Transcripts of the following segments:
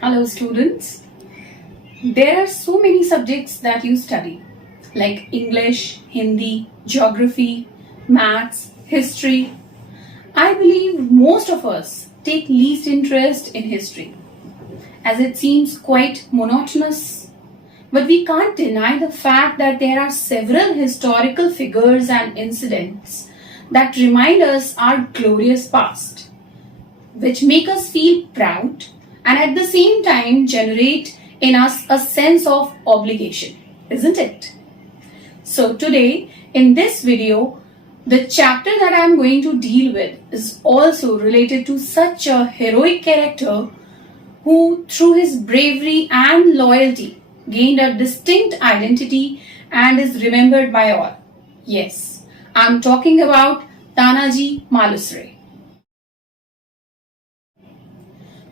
Hello, students. There are so many subjects that you study, like English, Hindi, geography, maths, history. I believe most of us take least interest in history, as it seems quite monotonous. But we can't deny the fact that there are several historical figures and incidents that remind us our glorious past, which make us feel proud and at the same time generate in us a sense of obligation, isn't it? So today, in this video, the chapter that I am going to deal with is also related to such a heroic character who, through his bravery and loyalty, gained a distinct identity and is remembered by all. Yes, I'm talking about Tanaji Malusre.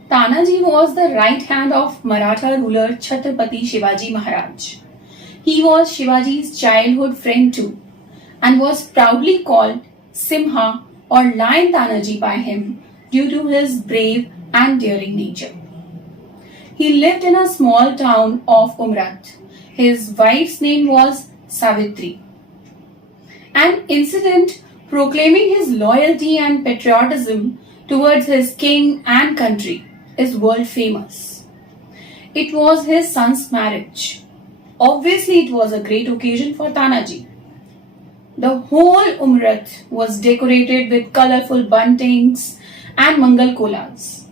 Tanaji was the right hand of Maratha ruler Chhatrapati Shivaji Maharaj. He was Shivaji's childhood friend too, and was proudly called Simha or Lion Tanaji by him due to his brave and daring nature. He lived in a small town of Umrat. His wife's name was Savitri. An incident proclaiming his loyalty and patriotism towards his king and country is world famous. It was his son's marriage. Obviously, it was a great occasion for Tanaji. The whole Umrat was decorated with colorful buntings and Mangal kolas.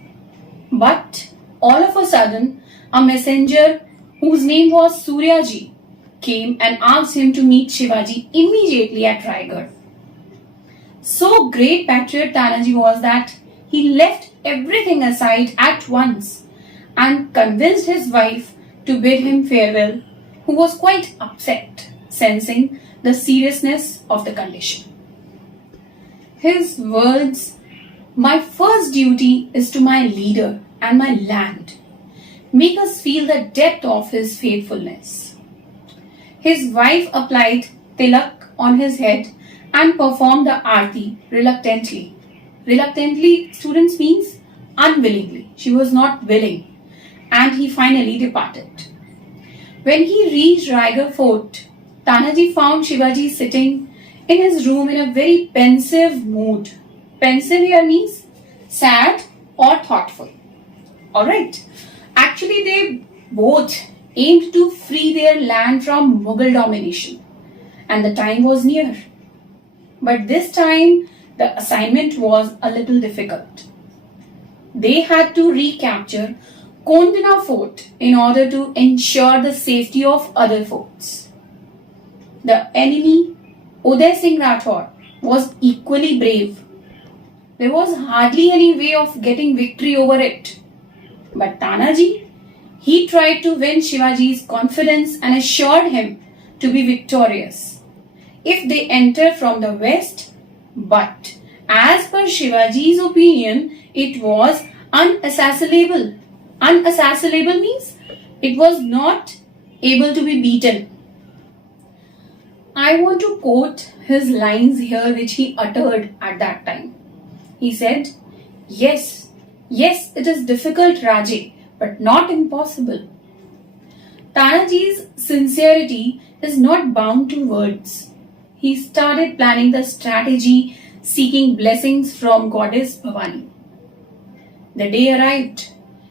But all of a sudden, a messenger whose name was Suryaji came and asked him to meet Shivaji immediately at Raigad. So great patriot Tanaji was that he left everything aside at once and convinced his wife to bid him farewell, who was quite upset, sensing the seriousness of the condition. His words, "My first duty is to my leader and my land," make us feel the depth of his faithfulness. His wife applied tilak on his head and performed the aarti reluctantly. Reluctantly, students, means unwillingly. She was not willing, and he finally departed. When he reached Raigad fort, Tanaji found Shivaji sitting in his room in a very pensive mood. Pensive here means sad or thoughtful. Alright. Actually, they both aimed to free their land from Mughal domination, and the time was near. But this time, the assignment was a little difficult. They had to recapture Kondina fort in order to ensure the safety of other forts. The enemy, Uday Singh Rathore, was equally brave. There was hardly any way of getting victory over it. But Tanaji, he tried to win Shivaji's confidence and assured him to be victorious if they enter from the west. But as per Shivaji's opinion, it was unassailable. Unassailable means it was not able to be beaten. I want to quote his lines here which he uttered at that time. He said, yes, it is difficult, Raje, but not impossible. Tanaji's sincerity is not bound to words. He started planning the strategy, seeking blessings from goddess Bhavani. The day arrived.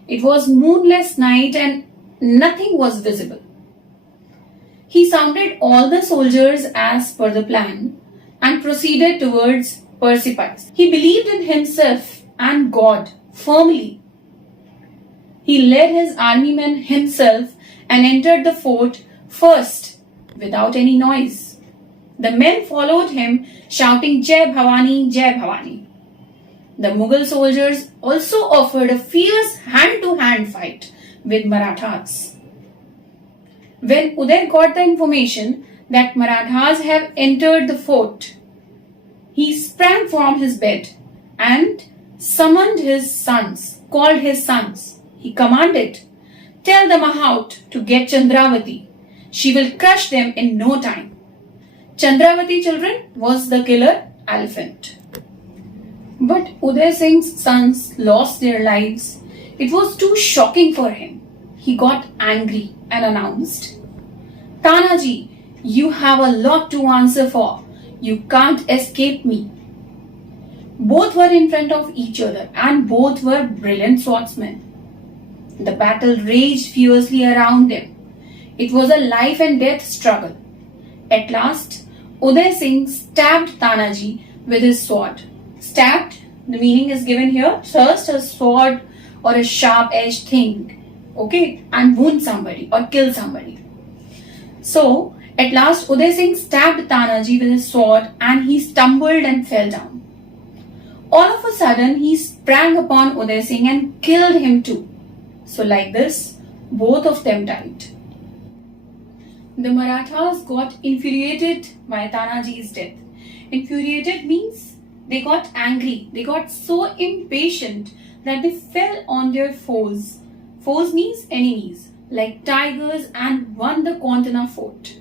It was moonless night and nothing was visible. He sounded all the soldiers as per the plan and proceeded towards Persepolis. He believed in himself and God firmly. He led his army men himself and entered the fort first without any noise. The men followed him shouting Jai Bhavani, Jai Bhavani. The Mughal soldiers also offered a fierce hand-to-hand fight with Marathas. When Uday got the information that Marathas have entered the fort, he sprang from his bed and summoned his sons, called his sons. He commanded, "Tell the Mahout to get Chandravati. She will crush them in no time." Chandravati, children, was the killer elephant. But Uday Singh's sons lost their lives It was too shocking for him. He got angry and announced, Tanaji, you have a lot to answer for. You can't escape me. Both were in front of each other and both were brilliant swordsmen. The battle raged fiercely around them. It was a life and death struggle. At last, Uday Singh stabbed Tanaji with his sword. Stabbed, the meaning is given here, thrust a sword or a sharp-edged thing, okay, and wound somebody or kill somebody. So, at last Uday Singh stabbed Tanaji with his sword and he stumbled and fell down. All of a sudden, he sprang upon Uday Singh and killed him too. So like this, both of them died. The Marathas got infuriated by Tanaji's death. Infuriated means they got angry. They got so impatient that they fell on their foes. Foes means enemies, like tigers, and won the Kontana fort.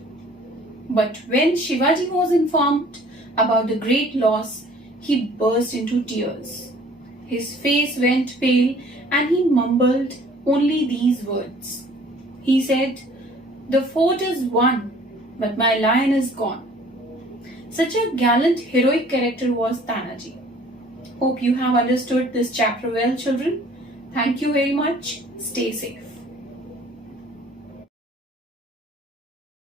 But when Shivaji was informed about the great loss, he burst into tears. His face went pale and he mumbled only these words. He said, "The fort is won, but my lion is gone." Such a gallant, heroic character was Tanaji. Hope you have understood this chapter well, children. Thank you very much. Stay safe.